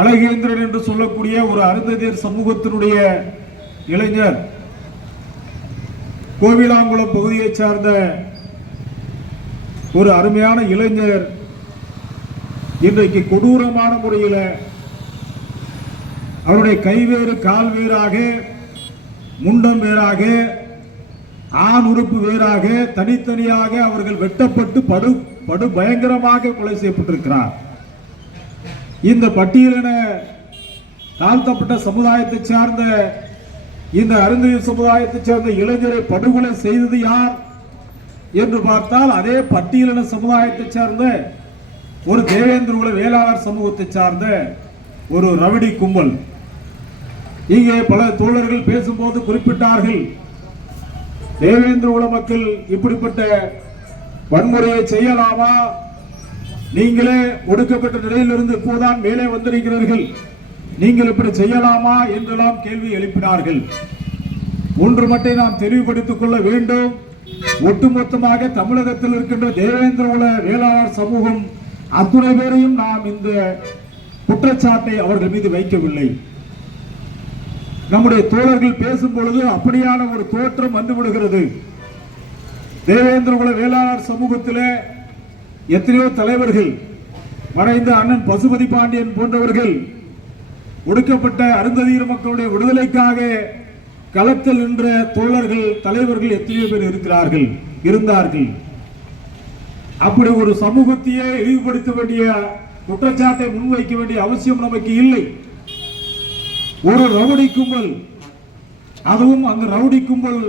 அழகேந்திரன் என்று சொல்லக்கூடிய ஒரு அருந்ததியர் சமூகத்தினுடைய இளைஞர். கோவிலாங்குளம் பகுதியை சார்ந்த ஒரு அருமையான இளைஞர். இன்றைக்கு கொடூரமான முறையில் அவருடைய கைவேறு கால் வேறாக முண்டம் வேறாக ஆண் உறுப்பு வேறாக தனித்தனியாக அவர்கள் வெட்டப்பட்டு படு படு பயங்கரமாக கொலை செய்யப்பட்டிருக்கிறார். இந்த பட்டியலின தாழ்த்தப்பட்ட சமுதாயத்தை சார்ந்த இந்த அருந்ததி சமுதாயத்தை சேர்ந்த இளைஞரை படுகொலை செய்தது யார் என்று பார்த்தால் அதே பட்டியலின சமுதாயத்தை சார்ந்த ஒரு தேவேந்திர குல வேளாளர் சமூகத்தை சார்ந்த ஒரு ரவடி கும்பல். இங்கே பல தோழர்கள் பேசும்போது குறிப்பிட்டார்கள் தேவேந்திர குல மக்கள் இப்படிப்பட்ட வன்முறையை செய்யலாமா? நீங்களே ஒடுக்கப்பட்ட நிலையிலிருந்து இப்போதான் மேலே வந்திருக்கிறீர்கள். நீங்கள் இப்படி செய்யலாமா என்றெல்லாம் கேள்வி எழுப்பினார்கள். ஒன்று மட்டும் நாம் தெளிவுபடுத்திக் கொள்ள வேண்டும். ஒட்டுமொத்தமாக தமிழகத்தில் இருக்கின்ற தேவேந்திர உல வேளாளர் சமூகம் அத்துணை பேரையும் நாம் இந்த குற்றச்சாட்டை அவர்கள் மீது வைக்கவில்லை. நம்முடைய தோழர்கள் பேசும் பொழுது அப்படியான ஒரு தோற்றம் வந்துவிடுகிறது. தேவேந்திர குல வேளாளர் சமூகத்திலே எத்தனையோ தலைவர்கள் மறைந்த அண்ணன் பசுபதி பாண்டியன் போன்றவர்கள் ஒடுக்கப்பட்ட அருந்ததியர் மக்களுடைய விடுதலைக்காக களத்தில் நின்ற தோழர்கள் தலைவர்கள் எத்தனையோ பேர் இருக்கிறார்கள் இருந்தார்கள். அப்படி ஒரு சமூகத்தையே இழிவுபடுத்த வேண்டிய குற்றச்சாட்டை முன்வைக்க வேண்டிய அவசியம் நமக்கு இல்லை. ஒரு ரவுடி கும்பல் அதுவும் அந்த ரவுடி கும்பல்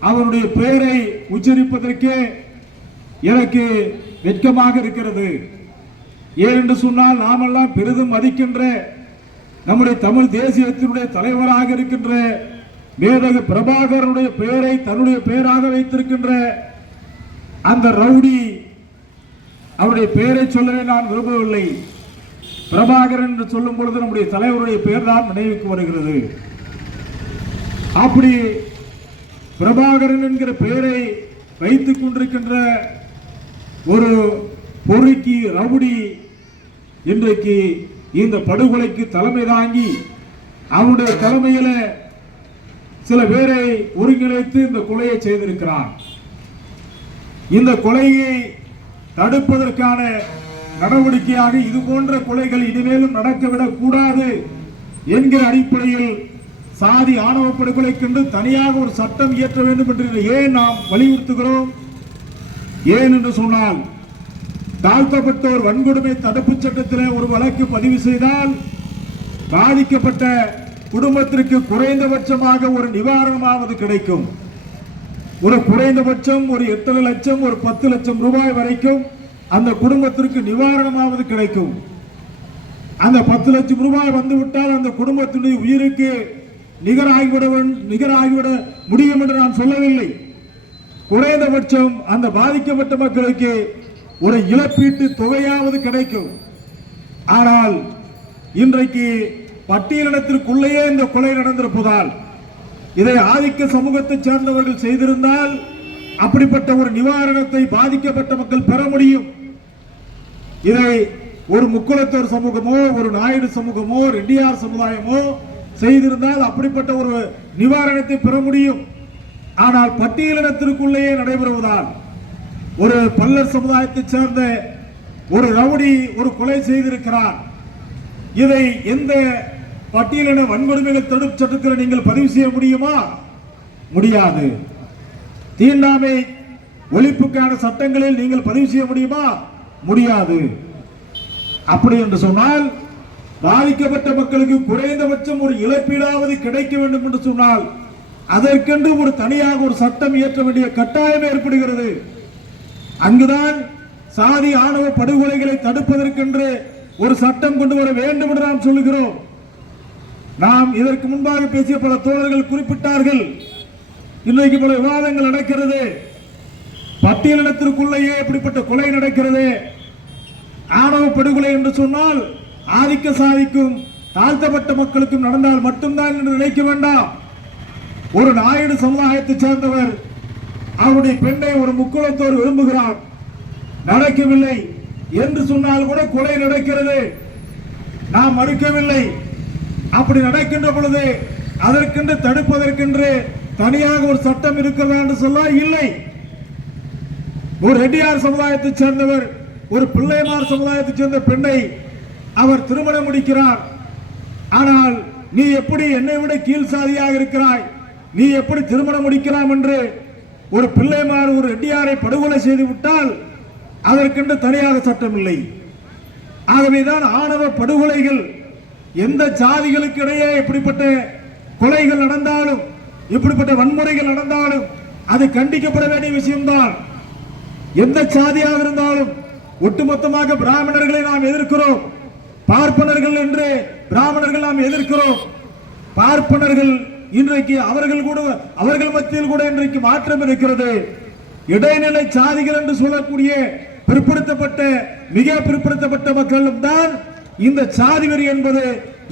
அவருடைய பெயரை உச்சரிப்பதற்கே எனக்கு வெட்கமாக இருக்கிறது. ஏன் என்று சொன்னால் நாமெல்லாம் பெரிதும் மதிக்கின்ற நம்முடைய தமிழ் தேசியத்தினுடைய தலைவராக இருக்கின்ற மேதகு பிரபாகரனுடைய பெயரை தன்னுடைய பெயராக வைத்திருக்கின்ற அந்த ரவுடி அவருடைய பெயரை சொல்லவே நான் விரும்பவில்லை. பிரபாகரன் என்று சொல்லும் பொழுது நம்முடைய தலைவருடைய பெயர் தான் நினைவுக்கு வருகிறது. அப்படி பிரபாகரன் என்கிற பெயரை வைத்துக் கொண்டிருக்கின்ற ஒரு பொறுக்கி ரவுடி இன்றைக்கு இந்த படுகொலைக்கு தலைமை தாங்கி அவனுடைய தலைமையில சில பேரை ஒருங்கிணைத்து இந்த கொலையை செய்திருக்கிறான் இந்த கொலையை தடுப்பதற்கான நடவடிக்கையாக இது போன்ற கொலைகள் இனிமேலும் நடக்கவிடக் கூடாது என்கிற அடிப்படையில் சாதி ஆணவ படுகொலைக்கென்று தனியாக ஒரு சட்டம் இயற்ற வேண்டும் என்று ஏன் நாம் வலியுறுத்துகிறோம்? ஏன் என்று சொன்னால் தாழ்த்தப்பட்டோர் வன்கொடுமை தடுப்பு சட்டத்தில் ஒரு வழக்கு பதிவு செய்தால் பாதிக்கப்பட்ட குடும்பத்திற்கு குறைந்தபட்சமாக ஒரு நிவாரணமாவது கிடைக்கும். ஒரு குறைந்தபட்சம் ஒரு எத்தனை லட்சம் ஒரு பத்து லட்சம் ரூபாய் வரைக்கும் அந்த குடும்பத்திற்கு நிவாரணமாவது கிடைக்கும். அந்த பத்து லட்சம் ரூபாய் வந்துவிட்டால் அந்த குடும்பத்தினுடைய உயிருக்கு நிகராகிவிட நிகராகிவிட முடியும் என்று நான் சொல்லவில்லை. குறைந்தபட்சம் அந்த பாதிக்கப்பட்ட மக்களுக்கு ஒரு இழப்பீட்டு தொகையாவது கிடைக்கும். ஆனால் இன்றைக்கு பட்டியலிடத்திற்குள்ளேயே இந்த கொலை நடந்திருப்பதால் இதை ஆதிக்க சமூகத்தை சேர்ந்தவர்கள் செய்திருந்தால் அப்படிப்பட்ட ஒரு நிவாரணத்தை பாதிக்கப்பட்ட மக்கள் பெற முடியும். இதை ஒரு முக்குளத்தோர் சமூகமோ ஒரு நாயுடு சமூகமோ ரெட்டியார் சமுதாயமோ செய்திருந்தால் அப்படிப்பட்ட ஒரு நிவாரணத்தை பெற முடியும். ஆனால் பட்டியலினத்திற்குள்ளேயே நடைபெறுவதால் ஒரு பல்லர் சமுதாயத்தைச் சேர்ந்த ஒரு ரவுடி ஒரு கொலை செய்திருக்கிறார். இதை எந்த பட்டியலின வன்கொடுமைகள் தடுப்பு சட்டத்தில் நீங்கள் பதிவு செய்ய முடியுமா? முடியாது. தீண்டாமை ஒழிப்புக்கான சட்டங்களில் நீங்கள் பதிவு செய்ய முடியுமா? முடியாது. அப்படி என்று சொன்னால் பாதிக்கப்பட்ட மக்களுக்கு குறைந்தபட்சம் ஒரு இழப்பீடாவது கிடைக்க வேண்டும் என்று சொன்னால் அதற்கென்று ஒரு தனியாக ஒரு சட்டம் இயற்ற வேண்டிய கட்டாயம் ஏற்படுகிறது. அங்குதான் சாதி ஆணவ படுகொலைகளை தடுப்பதற்கென்று ஒரு சட்டம் கொண்டு வர வேண்டும் என்று நாம் சொல்லுகிறோம். நாம் இதற்கு முன்பாக பேசிய பல தோழர்கள் குறிப்பிட்டார்கள். இன்றைக்கு பல விவாதங்கள் நடக்கிறது. பட்டியலினத்திற்குள்ளேயே இப்படிப்பட்ட கொலை நடக்கிறது. ஆணவ படுகொலை என்று சொன்னால் ஆதிக்க சாதிக்கும் தாழ்த்தப்பட்ட மக்களுக்கும் நடந்தால் மட்டும்தான் என்று நினைக்க வேண்டாம். ஒரு நாயுடு சமுதாயத்தைச் சேர்ந்தவர். அவருடைய பெண்ணை ஒரு முக்குளத்தோர் விரும்புகிறார். நடக்கவில்லை என்று சொன்னால் கூட கொலை நடக்கிறது. நாம் மறுக்கவில்லை. அப்படி நடக்கின்ற பொழுது அதற்கென்று தடுப்பதற்கென்று தனியாக ஒரு சட்டம் இருக்கிறதா என்று சொல்ல இல்லை. ஒரு ரெட்டியார் சமுதாயத்தைச் சேர்ந்தவர் ஒரு பிள்ளைமார் சமுதாயத்தைச் சேர்ந்த பெண்ணை அவர் திருமணம் முடிக்கிறார். ஆனால் நீ எப்படி என்னை விட கீழ் சாதியாக இருக்கிறாய்? நீ எப்படி திருமணம் முடிக்கலாம் என்று ஒரு பிள்ளைமார் ஒரு ரெட்டியாரை படுகொலை செய்து விட்டால் அதற்கென்று தனியாக சட்டம் இல்லை ஆகவேதான் ஆணவ படுகொலைகள் எந்த ஜாதிகளுக்கு இடையே இப்படிப்பட்ட கொலைகள் நடந்தாலும் இப்படிப்பட்ட வன்முறைகள் நடந்தாலும் அது கண்டிக்கப்பட வேண்டிய விஷயம்தான். எந்த சாதியாக இருந்தாலும் ஒட்டுமொத்தமாக பிராமணர்களை நாம் எதிர்க்கிறோம். பார்ப்பனர்கள் என்று பிராமணர்கள் நாம் எதிர்க்கிறோம். பார்ப்பனர்கள் இன்றைக்கு அவர்கள் கூட அவர்கள் மத்தியில் கூட இன்றைக்கு மாற்றம் இருக்கிறது. இடைநிலை சாதிகள் என்று சொல்லக்கூடிய பிற்படுத்தப்பட்ட மிக பிற்படுத்தப்பட்ட மக்களும் தான் இந்த சாதி வெறி என்பது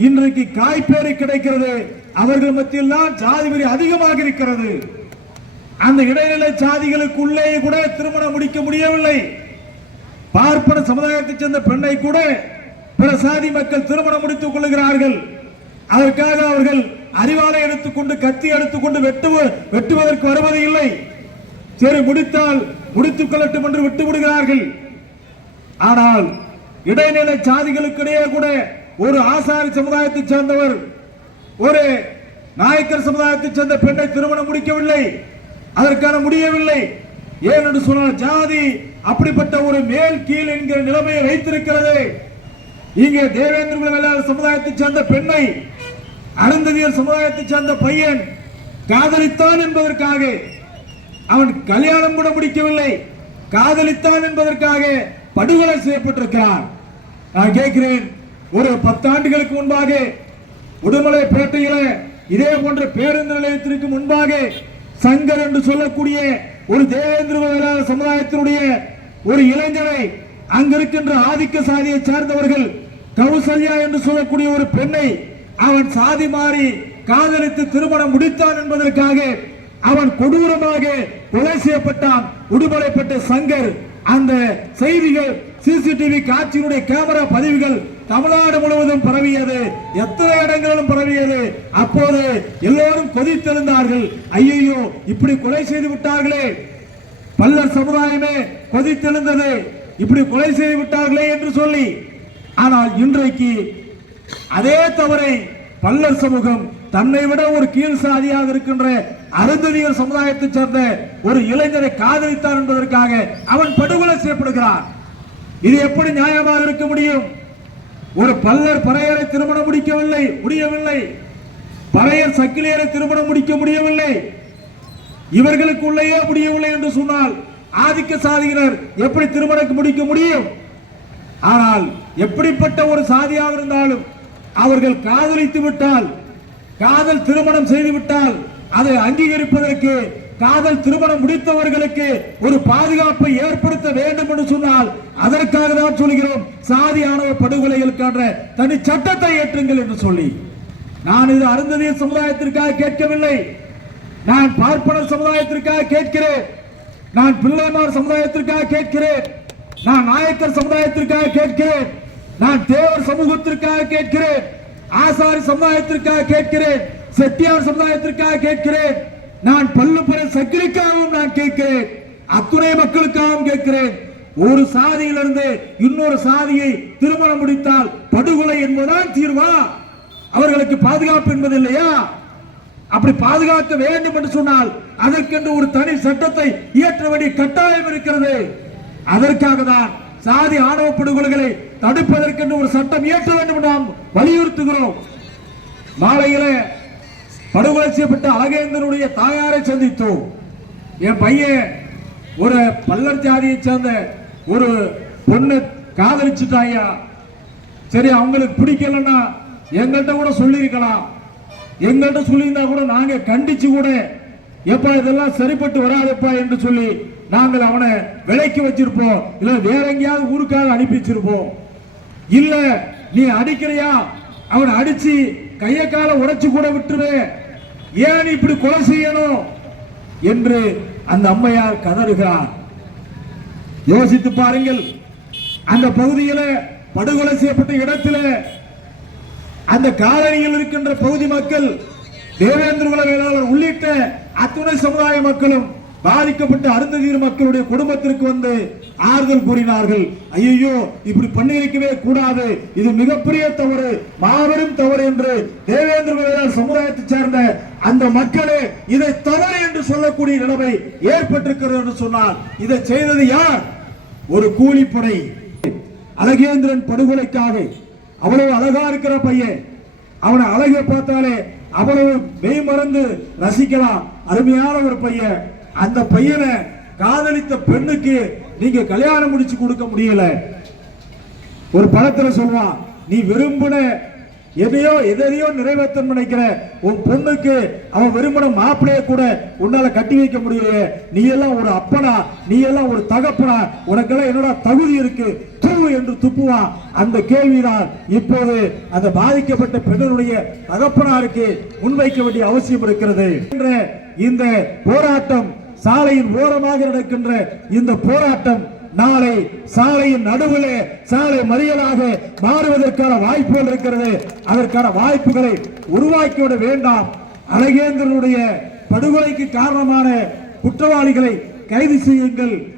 இன்றைக்கு காய்ப்பேறி கிடைக்கிறது. அவர்கள் மத்தியில் தான் சாதி வெறி அதிகமாக இருக்கிறது. அந்த இடைநிலை சாதிகளுக்குள்ளே கூட திருமணம் முடிக்க முடியவில்லை. பார்ப்பன சமுதாயத்தைச் சேர்ந்த பெண்ணை கூட பிற சாதி மக்கள் திருமணம் முடித்துக் கொள்கிறார்கள் அதற்காக அவர்கள் அறிவாலை எடுத்துக்கொண்டு கத்தி எடுத்துக்கொண்டு வெட்டுவ வெட்டுவதற்கு வருவது இல்லை. சரி முடித்தால் முடித்துக் கொள்ளட்டும் என்று விட்டு விடுகிறார்கள். ஆனால் இடைநிலை சாதிகளுக்கிடையே கூட ஒரு ஆசாரி சமுதாயத்தைச் சேர்ந்தவர் ஒரு நாயக்கர் சமுதாயத்தைச் சேர்ந்த பெண்ணை திருமணம் முடிக்கவில்லை. அதற்கான முடியவில்லை. ஏன் என்று சொன்னால் ஜாதி அப்படிப்பட்ட ஒரு மேல் கீழ் என்கிற நிலைமையை வைத்திருக்கிறது. இங்கே தேவேந்திர குல சமுதாயத்தைச் சேர்ந்த பெண்ணை அருந்ததியர் சமுதாயத்தைச் சேர்ந்த பையன் காதலித்தான் என்பதற்காக அவன் கல்யாணம் கூட முடிக்கவில்லை. காதலித்தான் என்பதற்காக படுகொலை செய்யப்பட்டிருக்கிறான் நான் கேட்கிறேன் ஒரு பத்தாண்டுகளுக்கு முன்பாக உடுமலை பேட்டையில இதே போன்ற பேருந்து நிலையத்திற்கு முன்பாக சங்கர் என்று சொல்லக்கூடிய ஒரு தேவேந்திர வேளாளர் சமுதாயத்தினுடைய ஒரு இளைஞரை அங்கிருக்கின்ற ஆதிக்க சாதியை சார்ந்தவர்கள் கௌசல்யா என்று சொல்லக்கூடிய ஒரு பெண்ணை அவன் சாதி மாறி காதலித்து திருமணம் முடித்தான் என்பதற்காக அவன் கொடூரமாக கொலை செய்யப்பட்டான் உடுமலைப்பட்ட சங்கர். அந்த செய்திகள் சிசிடிவி காட்சியினுடைய கேமரா பதிவுகள் தமிழ்நாடு முழுவதும் பரவியது. எத்தனை இடங்களிலும் பரவியது. அப்போது எல்லோரும் கொதித்தெழுந்தார்கள். ஐயையோ இப்படி கொலை செய்து விட்டார்களே. பல்லர் சமுதாயமே கொதித்தெழுந்தது. இப்படி கொலை செய்து விட்டார்களே என்று சொல்லி. ஆனால் இன்றைக்கு அதே தவறை பல்லர் சமூகம் தன்னை விட ஒரு கீழ் சாதியாக இருக்கின்ற அருந்ததியர் சமுதாயத்தைச் சேர்ந்த ஒரு இளைஞரை காதலித்தார் என்பதற்காக அவன் படுகொலை செய்யப்படுகிறான். இது எப்படி நியாயமாக இருக்க முடியும்? ஒரு பல்லர் பறையரை திருமணம் முடிக்கவில்லை முடியவில்லை. பறையர் சக்கிலியரை திருமணம் முடிக்க முடியவில்லை. இவர்களுக்குள்ளேயே முடியவில்லை என்று சொன்னால் ஆதிக்க சாதியினர் எப்படி திருமணம் முடிக்க முடியும்? ஆனால் எப்படிப்பட்ட ஒரு சாதியாக இருந்தாலும் அவர்கள் காதலித்து விட்டால் காதல் திருமணம் செய்துவிட்டால் அதை அங்கீகரிப்பதற்கு காதல் திருமணம் முடித்தவர்களுக்கு ஒரு பாதுகாப்பை ஏற்படுத்த வேண்டும் என்று சொன்னால் அதற்காக தான் சொல்கிறோம் சாதி ஆணவ படுகொலைகளுக்கான தனி சட்டத்தை ஏற்றுங்கள் என்று சொல்லி. நான் இது அருந்ததிய சமுதாயத்திற்காக கேட்கவில்லை. நான் பார்ப்பனர் சமுதாயத்திற்காக கேட்கிறேன். நான் பிள்ளைமார் சமுதாயத்திற்காக கேட்கிறேன். நான் நாயக்கர் சமுதாயத்திற்காக கேட்கிறேன். நான் தேவர் சமூகத்திற்காக கேட்கிறேன். ஆசாரி சமுதாயத்திற்காக கேட்கிறேன். செட்டியார் சமுதாயத்திற்காக கேட்கிறேன். நான் பல்லுப்பற சக்கிரிக்காகவும் நான் கேட்கிறேன். அத்துணை மக்களுக்காகவும் கேட்கிறேன். ஒரு சாதியிலிருந்து இன்னொரு சாதியை திருமணம் முடித்தால் படுகொலை என்பதுதான் தீர்வா? அவர்களுக்கு பாதுகாப்பு என்பது இல்லையா அப்படி பாதுகாக்க வேண்டும் என்று சொன்னால் அதற்கென்று ஒரு தனி சட்டத்தை இயற்ற வேண்டிய கட்டாயம் இருக்கிறது. அதற்காக தான் சாதி ஆணவ படுகொலைகளை தடுப்பதற்கென்று ஒரு சட்டம் இயற்ற வேண்டும் நாம் வலியுறுத்துகிறோம். மாலையில படுகொலை செய்யப்பட்ட அழகேந்தனுடைய தாயாரை சந்தித்தோம். என் பையன் ஒரு பல்லர் ஜாதியை சேர்ந்த ஒரு பொண்ணு காதலிச்சுட்டாயா? சரி அவங்களுக்கு பிடிக்கலன்னா எங்கள்கிட்ட கூட சொல்லியிருக்கலாம். எங்கள்கிட்ட சொல்லியிருந்தா கூட நாங்க கண்டிச்சு கூட எப்பா இதெல்லாம் சரிப்பட்டு வராதப்பா என்று சொல்லி நாங்கள் அவனை விலைக்கு வச்சிருப்போம். இல்ல வேற எங்கேயாவது ஊருக்காக அனுப்பி வச்சிருப்போம். இல்ல நீ அடிக்கிறியா? அவனை அடிச்சு கைய காலை உடைச்சு கூட விட்டுரு. ஏன் இப்படி கொலை செய்யணும்? என்று அந்த அம்மையார் கதறுகிறார். யோசித்து பாருங்கள் அந்த பகுதியில படுகொலை செய்யப்பட்ட இடத்துல அந்த காலனியில் இருக்கின்ற பகுதி மக்கள் தேவேந்திர குல வேளாளர் உள்ளிட்ட அத்துணை சமுதாய மக்களும் பாதிக்கப்பட்ட அருந்ததீர் மக்களுடைய குடும்பத்திற்கு வந்து ஆறுதல் கூறினார்கள். ஐயோ இப்படி பண்ணியிருக்கவே கூடாது. இது மிகப்பெரிய தவறு மாபெரும் தவறு என்று தேவேந்திர குல சமுதாயத்தை சேர்ந்த அந்த மக்களே இதை தவறு என்று சொல்லக்கூடிய நிலைமை ஏற்பட்டிருக்கிறது என்று சொன்னால் இதை செய்தது யார்? ஒரு கூலிப்படை. அழகேந்திரன் படுகொலைக்காக அவ்வளவு அழகா இருக்கிற பையன். அவனை அழகை பார்த்தாலே அவ்வளவு மெய் மறந்து ரசிக்கலாம். அருமையான ஒரு பையன். அந்த பையனை காதலித்த பெண்ணுக்கு நீங்க கல்யாணம் முடிச்சு கொடுக்க முடியல. ஒரு படத்துல சொல்லுவான் நீ விரும்பின எதையோ எதையோ நிறைவேற்ற நினைக்கிற. உன் பொண்ணுக்கு அவன் விரும்பின மாப்பிள்ளைய கூட உன்னால கட்டி வைக்க முடியலையே. நீ எல்லாம் ஒரு அப்பனா நீ எல்லாம் ஒரு தகப்பனா. உனக்கெல்லாம் என்னடா தகுதி இருக்கு? தூ என்று துப்புவான் அந்த கேள்விதான் இப்போது அந்த பாதிக்கப்பட்ட பெண்ணுடைய தகப்பனாருக்கு முன்வைக்க வேண்டிய அவசியம் இருக்கிறது. என்ற இந்த போராட்டம் சாலையின் ஓரமாக நடக்கின்ற இந்த போராட்டம் நாளை சாலையின் நடுவில் சாலை மறியலாக மாறுவதற்கான வாய்ப்புகள் இருக்கிறது. அதற்கான வாய்ப்புகளை உருவாக்கிவிட வேண்டாம். அழகேந்திரனுடைய படுகொலைக்கு காரணமான குற்றவாளிகளை கைது செய்யுங்கள்.